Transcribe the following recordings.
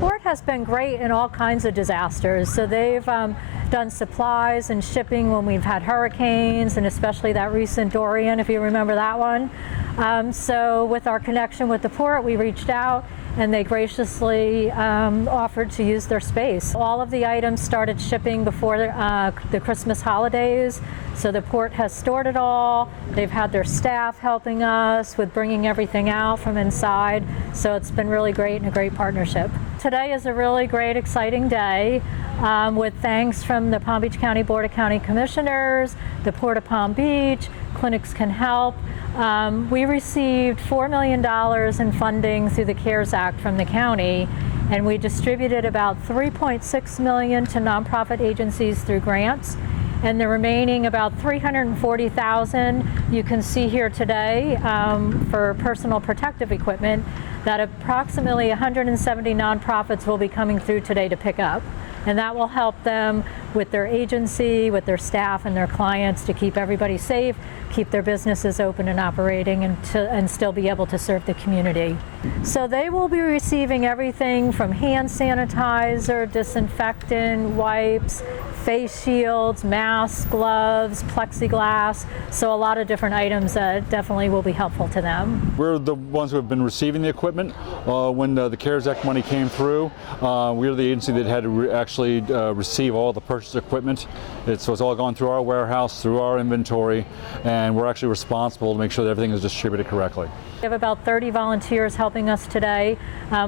port has been great in all kinds of disasters. So they've done supplies and shipping when we've had hurricanes, and especially that recent Dorian, if you remember that one. So with our connection with the port, we reached out and they graciously offered to use their space. All of the items started shipping before the Christmas holidays, so the port has stored it all. They've had their staff helping us with bringing everything out from inside, so it's been really great and a great partnership. Today is a really great, exciting day with thanks from the Palm Beach County Board of County Commissioners, the Port of Palm Beach, Clinics Can Help. We received $4 million in funding through the CARES Act from the county, and we distributed about $3.6 million to nonprofit agencies through grants, and the remaining about $340,000 you can see here today for personal protective equipment that approximately 170 nonprofits will be coming through today to pick up. And that will help them with their agency, with their staff and their clients to keep everybody safe, keep their businesses open and operating, and still be able to serve the community. So they will be receiving everything from hand sanitizer, disinfectant, wipes, face shields, masks, gloves, plexiglass, so a lot of different items that definitely will be helpful to them. We're the ones who have been receiving the equipment. When the CARES Act money came through, we're the agency that had to actually receive all the purchased equipment. So it's all gone through our warehouse, through our inventory, and we're actually responsible to make sure that everything is distributed correctly. We have about 30 volunteers helping us today.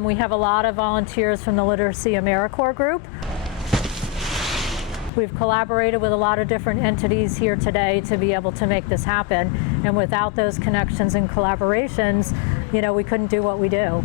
We have a lot of volunteers from the Literacy AmeriCorps group. We've collaborated with a lot of different entities here today to be able to make this happen. And without those connections and collaborations, we couldn't do what we do.